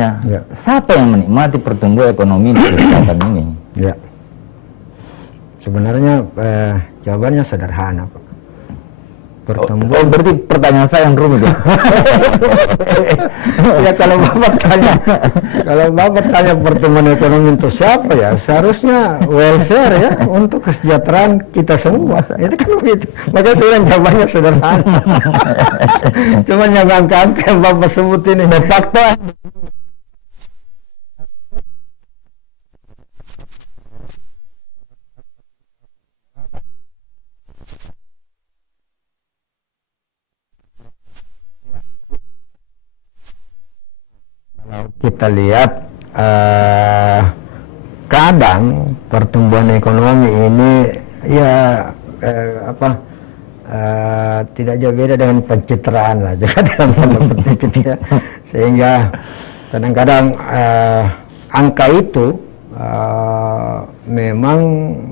Ya. Siapa yang menikmati pertumbuhan ekonomi di selatan ini? Ya. Sebenarnya jawabannya sederhana, Pak. Pertumbuhan. Berarti pertanyaan saya yang rumit ya? Ya kalau Bapak tanya pertumbuhan ekonomi untuk siapa ya? Seharusnya welfare ya, untuk kesejahteraan kita semua. Itu kan begitu. Maka saya jawabannya sederhana. Cuman yang angka-angka yang Bapak sebut ini de facto. Kita lihat kadang pertumbuhan ekonomi ini ya tidak jauh beda dengan pencitraan lah juga dalam tanda petik gitu ya. Sehingga kadang-kadang angka itu memang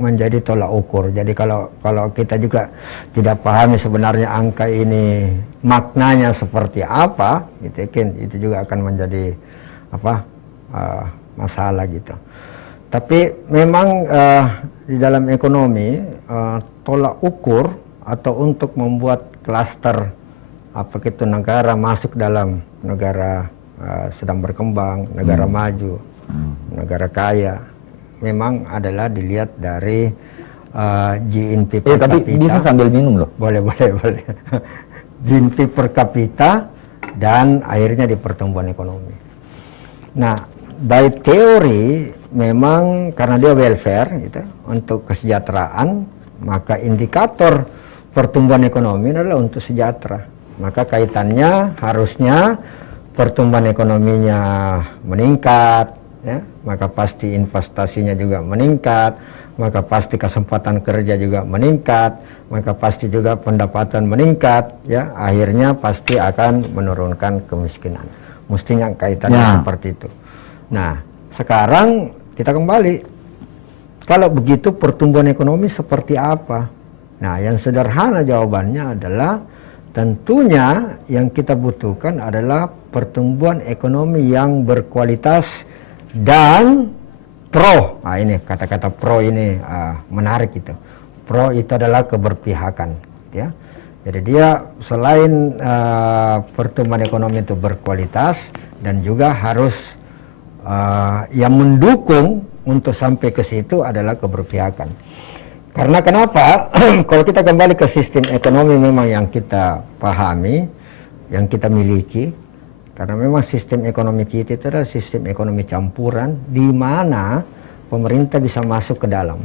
menjadi tolak ukur. Jadi kalau kita juga tidak pahami sebenarnya angka ini maknanya seperti apa, gitu kan, itu juga akan menjadi masalah gitu. Tapi memang di dalam ekonomi tolak ukur atau untuk membuat klaster itu negara masuk dalam negara sedang berkembang, negara maju, negara kaya, memang adalah dilihat dari GNP per kapita. Tapi bisa sambil minum loh. Boleh. GNP per kapita dan akhirnya di pertumbuhan ekonomi. Nah, by teori memang karena dia welfare gitu, untuk kesejahteraan, maka indikator pertumbuhan ekonomi adalah untuk sejahtera. Maka kaitannya harusnya pertumbuhan ekonominya meningkat, ya, maka pasti investasinya juga meningkat, maka pasti kesempatan kerja juga meningkat, maka pasti juga pendapatan meningkat, ya, akhirnya pasti akan menurunkan kemiskinan. Mestinya kaitannya seperti itu. Nah, sekarang kita kembali, kalau begitu pertumbuhan ekonomi seperti apa? Nah, yang sederhana jawabannya adalah tentunya yang kita butuhkan adalah pertumbuhan ekonomi yang berkualitas dan pro. Nah, ini kata-kata pro ini menarik itu. Pro itu adalah keberpihakan, ya. Jadi dia selain pertumbuhan ekonomi itu berkualitas dan juga harus yang mendukung untuk sampai ke situ adalah keberpihakan. Karena kenapa? Kalau kita kembali ke sistem ekonomi memang yang kita pahami, yang kita miliki, karena memang sistem ekonomi kita itu adalah sistem ekonomi campuran di mana pemerintah bisa masuk ke dalam,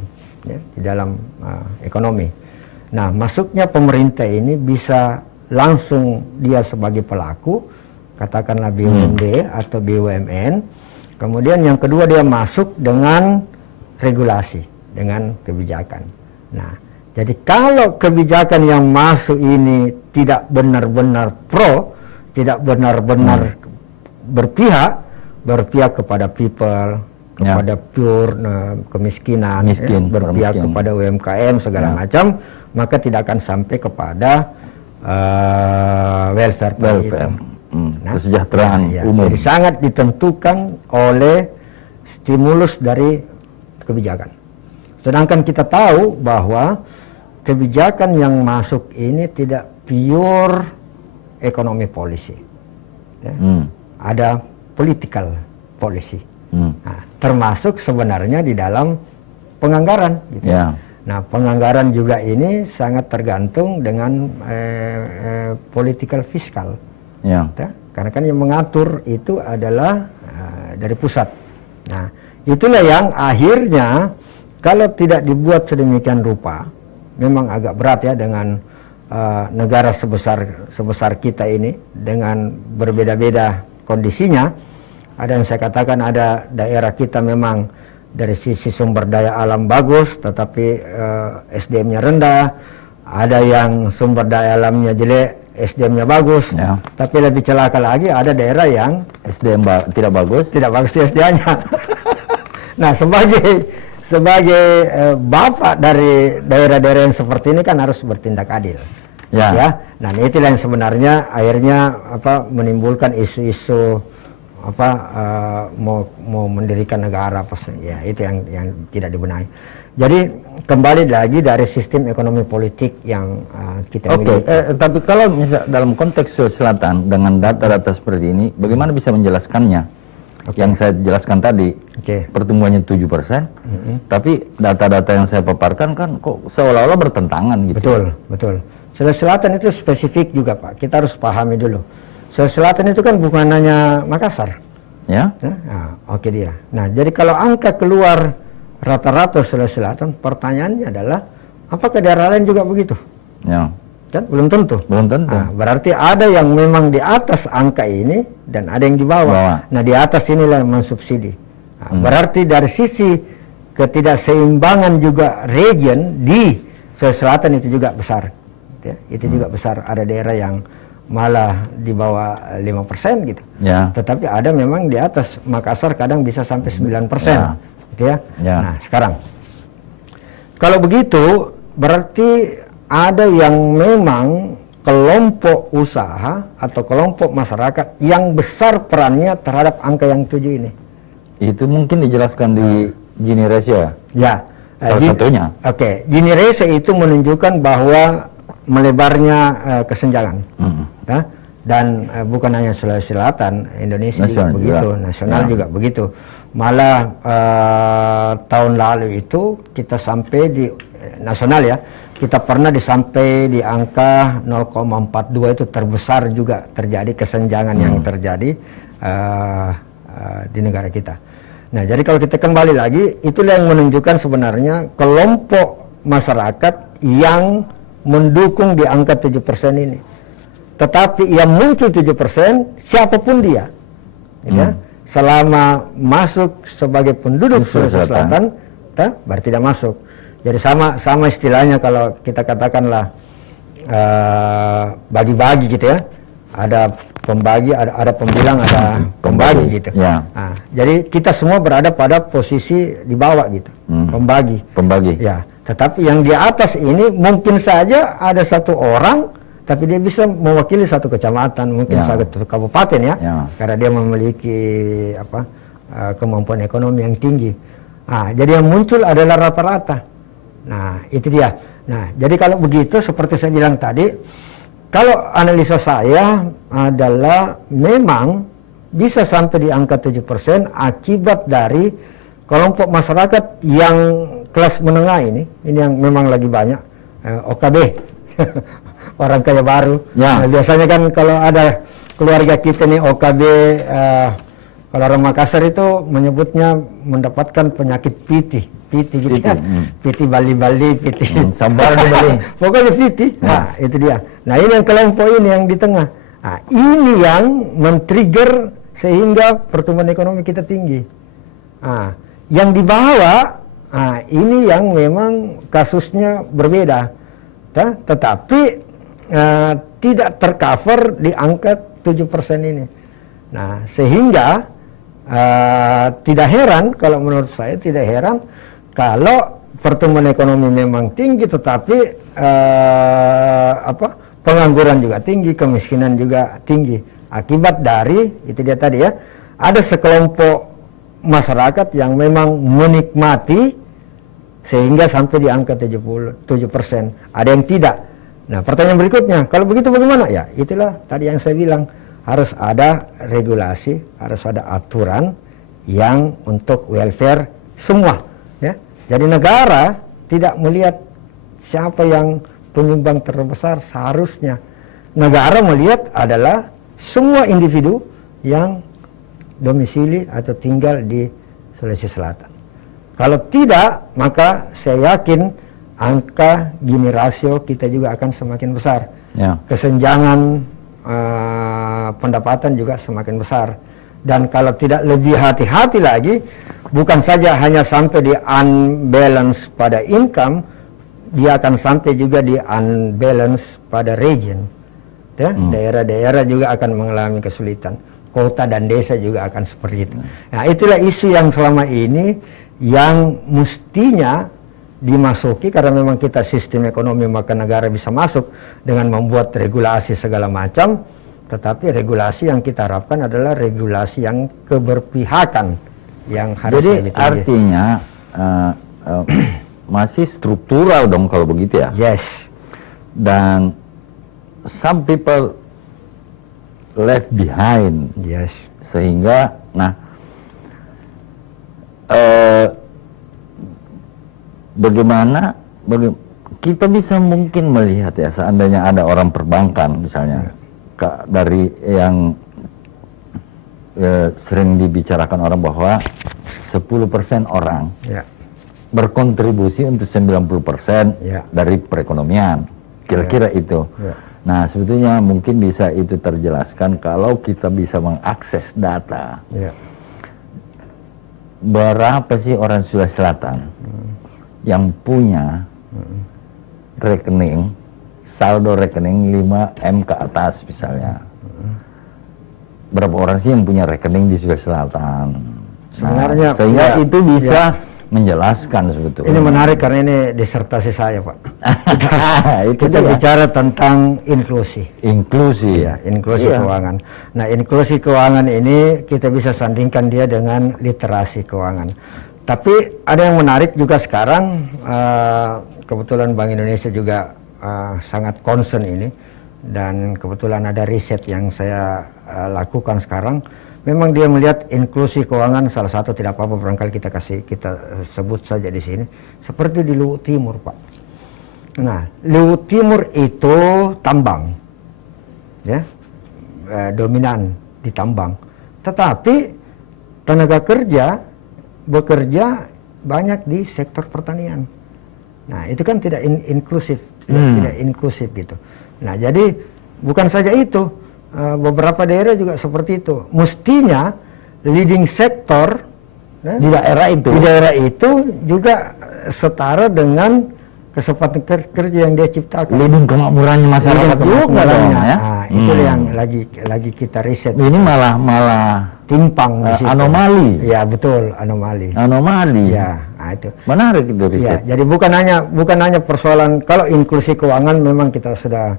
ya, di dalam ekonomi. Nah, masuknya pemerintah ini bisa langsung dia sebagai pelaku, katakanlah BUMD atau BUMN. Kemudian yang kedua dia masuk dengan regulasi, dengan kebijakan. Nah, jadi kalau kebijakan yang masuk ini tidak benar-benar pro, tidak benar-benar berpihak kepada people, kepada pure kemiskinan, berpihak kepada UMKM segala macam, maka tidak akan sampai kepada welfare. Kesejahteraan umum. Jadi sangat ditentukan oleh stimulus dari kebijakan. Sedangkan kita tahu bahwa kebijakan yang masuk ini tidak pure ekonomi policy, ya. Ada political policy. Nah, termasuk sebenarnya di dalam penganggaran, gitu. Yeah. Nah, penganggaran juga ini sangat tergantung dengan political fiskal. Yeah. Ya, karena kan yang mengatur itu adalah dari pusat. Nah, itulah yang akhirnya kalau tidak dibuat sedemikian rupa, memang agak berat ya dengan negara sebesar kita ini dengan berbeda-beda kondisinya. Ada yang saya katakan ada daerah kita memang dari sisi sumber daya alam bagus, tetapi SDM-nya rendah. Ada yang sumber daya alamnya jelek, SDM-nya bagus. Ya. Tapi lebih celaka lagi ada daerah yang SDM tidak bagus SDM-nya. Nah, sebagai bapak dari daerah-daerah yang seperti ini kan harus bertindak adil. Ya. Nah, itulah yang sebenarnya akhirnya menimbulkan isu-isu mau mendirikan negara ya itu yang tidak dibenahi. Jadi kembali lagi dari sistem ekonomi politik yang kita miliki. Tapi kalau misal dalam konteks Sulawesi Selatan dengan data-data seperti ini, bagaimana bisa menjelaskannya? Yang saya jelaskan tadi, pertumbuhannya 7%, tapi data-data yang saya paparkan kan kok seolah-olah bertentangan gitu. Betul. Sulawesi Selatan itu spesifik juga Pak, kita harus pahami dulu. Sulawesi Selatan itu kan bukan hanya Makassar. Ya? Dia. Nah, jadi kalau angka keluar rata-rata Sulawesi Selatan, pertanyaannya adalah apakah daerah lain juga begitu? Ya. Kan belum tentu. Nah, berarti ada yang memang di atas angka ini dan ada yang di bawah. Nah, di atas inilah yang mensubsidi. Berarti dari sisi ketidakseimbangan juga region di Sulawesi Selatan itu juga besar. Ya, itu juga besar. Ada daerah yang malah di bawah 5% gitu. Ya. Tetapi ada memang di atas. Makassar kadang bisa sampai 9%. Gitu ya. Nah, sekarang kalau begitu berarti ada yang memang kelompok usaha atau kelompok masyarakat yang besar perannya terhadap angka yang 7 ini. Itu mungkin dijelaskan di Gini ratio ya? Salah satunya. Gini ratio itu menunjukkan bahwa melebarnya kesenjangan. Dan bukan hanya Sulawesi Selatan, Indonesia juga begitu, nasional juga begitu. Malah tahun lalu itu kita sampai di nasional ya, kita pernah sampai di angka 0,42 itu terbesar juga terjadi kesenjangan yang terjadi di negara kita. Nah, jadi kalau kita kembali lagi, itulah yang menunjukkan sebenarnya kelompok masyarakat yang mendukung di angka 7% ini. Tetapi yang muncul 7% siapapun dia, ya, selama masuk sebagai penduduk Sulawesi Selatan, berarti tidak masuk. Jadi sama istilahnya kalau kita katakanlah bagi-bagi gitu ya, ada pembagi, ada pembilang, ada pembagi gitu. Ya. Nah, jadi kita semua berada pada posisi di bawah gitu, pembagi. Ya. Tetapi yang di atas ini mungkin saja ada satu orang, tapi dia bisa mewakili satu kecamatan, mungkin satu kabupaten ya, karena dia memiliki kemampuan ekonomi yang tinggi. Nah, jadi yang muncul adalah rata-rata. Nah, itu dia. Nah, jadi kalau begitu seperti saya bilang tadi, kalau analisa saya adalah memang bisa sampai di angka 7% akibat dari kelompok masyarakat yang kelas menengah ini yang memang lagi banyak, OKB, orang kaya baru. Nah, biasanya kan kalau ada keluarga kita nih OKB, kalau orang Makassar itu menyebutnya mendapatkan penyakit piti gitu kan, piti Bali, piti sabar di Bali, pokoknya piti. Nah, itu dia. Nah, ini yang kelompok ini yang di tengah. Nah, ini yang men-trigger sehingga pertumbuhan ekonomi kita tinggi. Nah, yang di bawah, ini yang memang kasusnya berbeda, tetapi tidak tercover di angka 7% ini. Nah, sehingga tidak heran, kalau menurut saya tidak heran kalau pertumbuhan ekonomi memang tinggi, tetapi pengangguran juga tinggi, kemiskinan juga tinggi. Akibat dari, itu dia tadi ya, ada sekelompok masyarakat yang memang menikmati sehingga sampai di angka 7%. Ada yang tidak. Nah, pertanyaan berikutnya, kalau begitu bagaimana? Ya, itulah tadi yang saya bilang, harus ada regulasi, harus ada aturan yang untuk welfare semua. Ya. Jadi negara tidak melihat siapa yang penyumbang terbesar, seharusnya negara melihat adalah semua individu yang domisili atau tinggal di Sulawesi Selatan. Kalau tidak, maka saya yakin angka Gini rasio kita juga akan semakin besar. Ya. Kesenjangan pendapatan juga semakin besar. Dan kalau tidak lebih hati-hati lagi, bukan saja hanya sampai di unbalance pada income, dia akan sampai juga di unbalance pada region. Ya, daerah-daerah juga akan mengalami kesulitan. Kota dan desa juga akan seperti itu. Nah, itulah isu yang selama ini yang mestinya dimasuki, karena memang kita sistem ekonomi, maka negara bisa masuk dengan membuat regulasi segala macam. tetapi regulasi yang kita harapkan adalah regulasi yang keberpihakan yang harus jadi lebih tinggi. Artinya masih struktural dong kalau begitu ya. Yes. Dan some people left behind. Yes. Sehingga bagaimana kita bisa mungkin melihat ya, seandainya ada orang perbankan misalnya dari yang sering dibicarakan orang bahwa 10% orang berkontribusi untuk 90% dari perekonomian, kira-kira itu. Nah, sebetulnya mungkin bisa itu terjelaskan kalau kita bisa mengakses data. Berapa sih orang Sulawesi Selatan yang punya rekening, saldo rekening 5M ke atas misalnya. Berapa orang sih yang punya rekening di Sulawesi Selatan? Sebenarnya sehingga itu bisa menjelaskan sebetulnya. Ini menarik karena ini disertasi saya, Pak. Kita bicara tentang inklusi. Inklusi. Ya, inklusi keuangan. Nah, inklusi keuangan ini kita bisa sandingkan dia dengan literasi keuangan. Tapi ada yang menarik juga sekarang, kebetulan Bank Indonesia juga sangat concern ini, dan kebetulan ada riset yang saya lakukan sekarang. Memang dia melihat inklusi keuangan salah satu, tidak apa-apa barangkali kita sebut saja di sini, seperti di Luwu Timur, Pak. Nah, Luwu Timur itu tambang, ya, dominan di tambang. Tetapi tenaga kerja bekerja banyak di sektor pertanian. Nah, itu kan tidak inklusif, tidak inklusif gitu. Nah, jadi bukan saja itu. Beberapa daerah juga seperti itu. Mestinya leading sektor di daerah itu juga setara dengan kesempatan kerja yang dia ciptakan. Leading kemakmurannya masyarakat juga dong ya. Nah, itu yang lagi kita riset. Ini malah timpang di situ. Anomali. Ya, betul, anomali. Anomali. Ya, nah itu. Menarik itu riset. Ya, jadi bukan hanya persoalan kalau inklusi keuangan memang kita sudah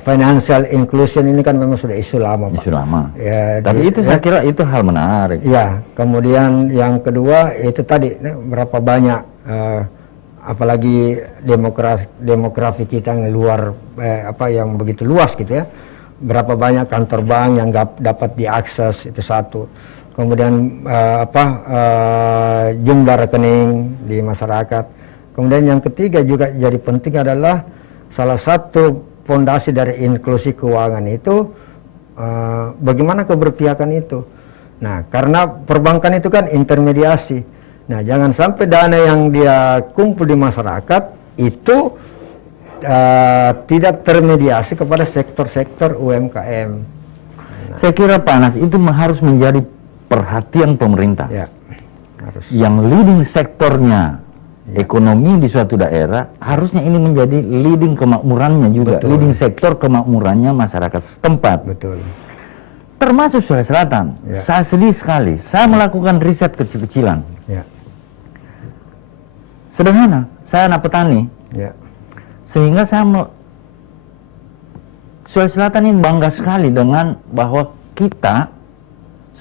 financial inclusion ini kan memang sudah isu lama, Pak. Isu lama. Ya, tapi itu saya kira itu hal menarik. Ya, kemudian yang kedua itu tadi berapa banyak apalagi demografi kita yang luar yang begitu luas gitu ya. Berapa banyak kantor bank yang dapat diakses, itu satu. Kemudian jumlah rekening di masyarakat. Kemudian yang ketiga juga jadi penting adalah salah satu fondasi dari inklusi keuangan itu bagaimana keberpihakan itu. Nah, karena perbankan itu kan intermediasi. Nah, jangan sampai dana yang dia kumpul di masyarakat itu tidak termediasi kepada sektor-sektor UMKM. Nah, saya kira Pak Anas itu harus menjadi perhatian pemerintah. Ya, harus. Yang leading sektornya ekonomi di suatu daerah, harusnya ini menjadi leading kemakmurannya juga. Betul. Leading sektor kemakmurannya masyarakat setempat. Betul. Termasuk Sulawesi Selatan. Ya. Saya sedih sekali. Saya melakukan riset kecil-kecilan. Ya. Sederhana, saya anak petani. Ya. Sehingga Sulawesi Selatan ini bangga sekali dengan bahwa kita,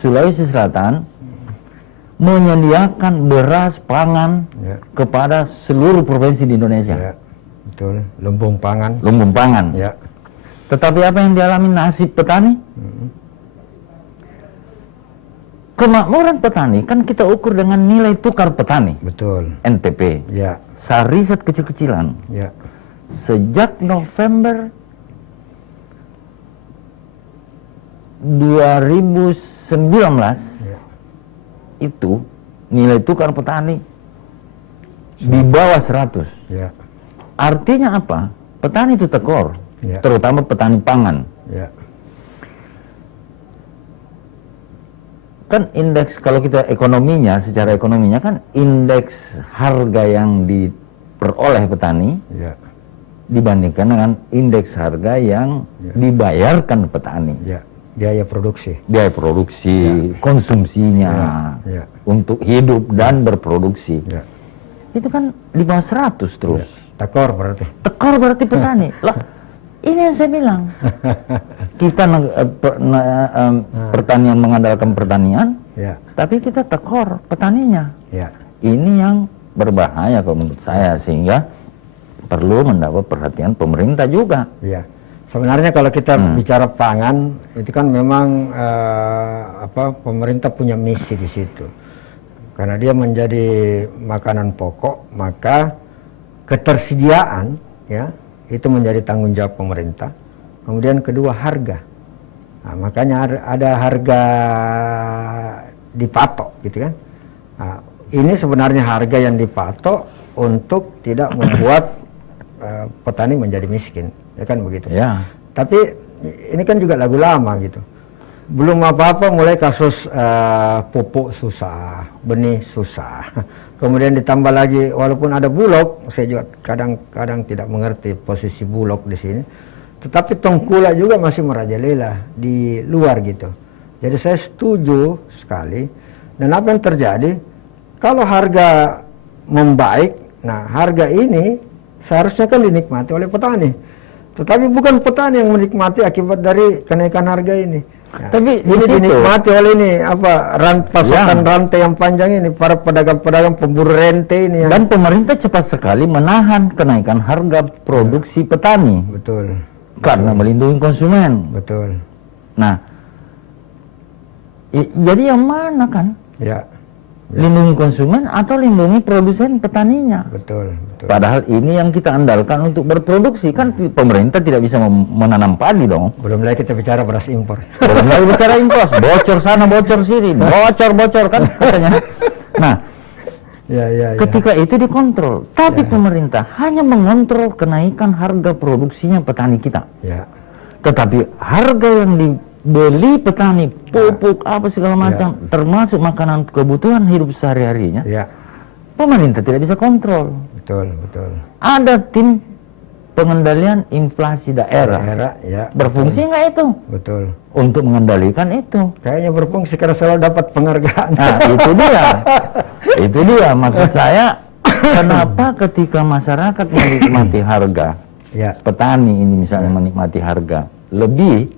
Sulawesi Selatan, menyediakan beras pangan kepada seluruh provinsi di Indonesia. Ya, betul. Lumbung pangan. Lumbung pangan. Ya. Tetapi apa yang dialami nasib petani? Kemakmuran petani kan kita ukur dengan nilai tukar petani. Betul. NTP. Ya. Saya riset kecil-kecilan. Ya. Sejak November 2019 itu nilai tukar petani di bawah 100. Ya. Artinya apa? Petani itu tekor, terutama petani pangan. Ya. Kan indeks kalau kita secara ekonominya kan indeks harga yang diperoleh petani dibandingkan dengan indeks harga yang dibayarkan petani. Ya. Biaya produksi, konsumsinya untuk hidup dan berproduksi. Itu kan di bawah 100 terus. Tekor berarti. Tekor berarti petani. Lah, Ini yang saya bilang. Kita pertanian mengandalkan pertanian, ya. Tapi kita tekor petaninya. Ya. Ini yang berbahaya kalau menurut saya, sehingga perlu mendapat perhatian pemerintah juga. Ya. Sebenarnya kalau kita bicara pangan, itu kan memang pemerintah punya misi di situ. Karena dia menjadi makanan pokok, maka ketersediaan ya itu menjadi tanggung jawab pemerintah. Kemudian kedua, harga. Nah, makanya ada harga dipatok gitu kan. Nah, ini sebenarnya harga yang dipatok untuk tidak membuat petani menjadi miskin, ya kan begitu. Ya. Tapi ini kan juga lagu lama gitu. Belum apa-apa mulai kasus pupuk susah, benih susah. Kemudian ditambah lagi, walaupun ada Bulog, saya juga kadang-kadang tidak mengerti posisi Bulog di sini. Tetapi tengkulak juga masih merajalela di luar gitu. Jadi saya setuju sekali. Dan apa yang terjadi, kalau harga membaik, nah harga ini seharusnya kan dinikmati oleh petani. Tetapi bukan petani yang menikmati akibat dari kenaikan harga ini. Nah, tapi ini dinikmati oleh ini pasokan rantai yang panjang ini, para pedagang-pedagang pemburu rente ini. Dan pemerintah cepat sekali menahan kenaikan harga produksi petani. Betul. Karena melindungi konsumen. Betul. Nah, jadi yang mana kan? Ya. Lindungi konsumen atau lindungi produsen petaninya? Betul. Padahal ini yang kita andalkan untuk berproduksi. Kan pemerintah tidak bisa menanam padi dong. Belum lagi kita bicara beras impor. Belum lagi bicara impor. Bocor sana, bocor sini. Bocor kan katanya. Nah, ketika itu dikontrol. Tapi pemerintah hanya mengontrol kenaikan harga produksinya petani kita. Ya. Tetapi harga yang dibeli petani, pupuk, apa segala macam, termasuk makanan kebutuhan hidup sehari-harinya, pemerintah tidak bisa kontrol. Betul. Ada tim pengendalian inflasi daerah. Berfungsi nggak itu? Betul. Untuk mengendalikan itu. Kayaknya berfungsi karena selalu dapat penghargaan. Nah, itu dia. Itu dia maksud saya. Kenapa ketika masyarakat menikmati harga, petani ini misalnya menikmati harga lebih,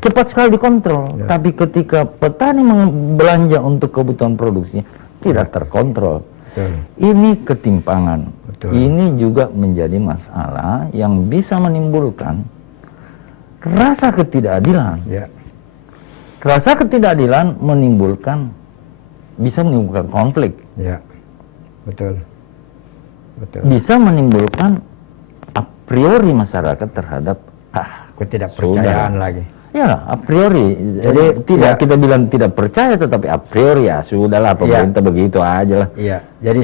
cepat sekali dikontrol. Tapi ketika petani belanja untuk kebutuhan produksi, tidak terkontrol. Ini ketimpangan. Ini juga menjadi masalah yang bisa menimbulkan rasa ketidakadilan. Rasa ketidakadilan bisa menimbulkan konflik. Betul. Bisa menimbulkan a priori masyarakat terhadap ketidakpercayaan lagi. Ya, a priori. Jadi kita bilang tidak percaya, tetapi a priori ya sudahlah, pemerintah begitu aja lah. Iya. Jadi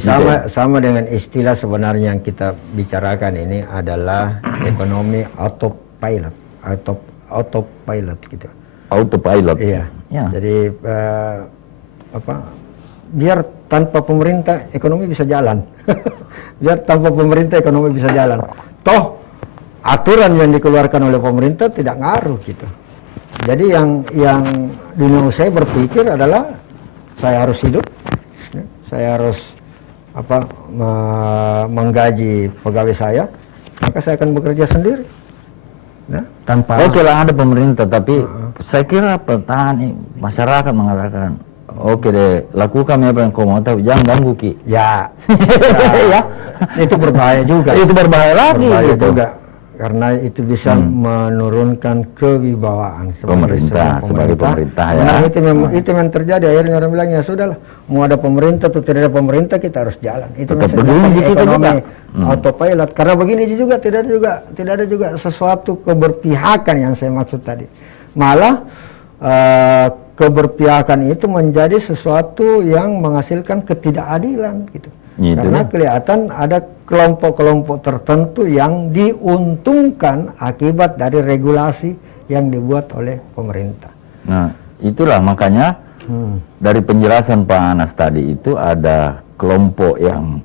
sama dengan istilah sebenarnya yang kita bicarakan ini adalah ekonomi autopilot atau autopilot gitu. Autopilot. Iya. Jadi biar tanpa pemerintah ekonomi bisa jalan. Biar tanpa pemerintah ekonomi bisa jalan. Toh aturan yang dikeluarkan oleh pemerintah tidak ngaruh gitu. Jadi yang dunia usaha berpikir adalah saya harus hidup, saya harus menggaji pegawai saya, maka saya akan bekerja sendiri. Nah, tanpa oke lah ada pemerintah, tapi saya kira petani, masyarakat mengatakan, oke deh, lakukan apa yang kau mau, tapi jangan ganggu Ki. Ya. Itu berbahaya juga. Itu berbahaya lagi. Berbahaya juga. Karena itu bisa menurunkan kewibawaan sebagai pemerintah. Nah, itu yang terjadi. Akhirnya orang bilang ya sudahlah, mau ada pemerintah atau tidak ada pemerintah kita harus jalan. Itu ekonomi autopilot. Karena begini juga tidak ada juga sesuatu keberpihakan yang saya maksud tadi. Malah keberpihakan itu menjadi sesuatu yang menghasilkan ketidakadilan gitu. Karena kelihatan ada kelompok-kelompok tertentu yang diuntungkan akibat dari regulasi yang dibuat oleh pemerintah. Nah, itulah makanya dari penjelasan Pak Anas tadi itu ada kelompok yang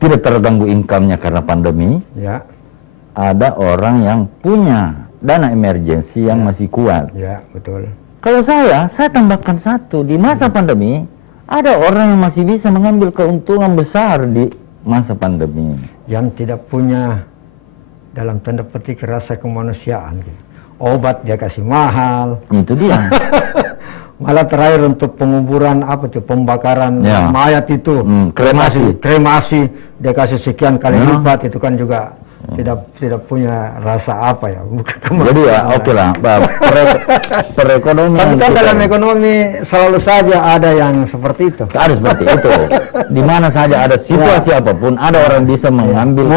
tidak terganggu income-nya karena pandemi. Ada orang yang punya dana emergensi yang masih kuat. Betul. Kalau saya tambahkan satu, di masa pandemi ada orang yang masih bisa mengambil keuntungan besar di masa pandemi. Yang tidak punya dalam tanda petik rasa kemanusiaan gitu. Obat dia kasih mahal. Itu dia. Malah terakhir untuk penguburan apa tuh, pembakaran mayat itu, kremasi dia kasih sekian kali lipat, itu kan juga tidak punya rasa apa ya, bukan. Jadi ya oke lah, perekonomian. Tapi kan dalam ekonomi selalu saja ada yang seperti itu. Ada seperti itu. Di mana saja ada situasi apapun, ada orang bisa mengambil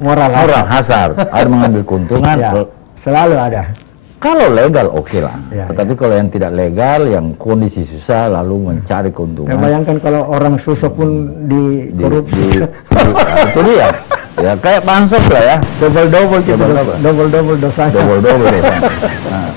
moral hasar, ada mengambil keuntungan. Selalu ada. Kalau legal oke lah, tetapi kalau yang tidak legal, yang kondisi susah lalu mencari keuntungan. Bayangkan kalau orang susah pun di korupsi. Itu dia. Ya kayak bansos lah ya. Double-double dosanya. Double-double dosanya.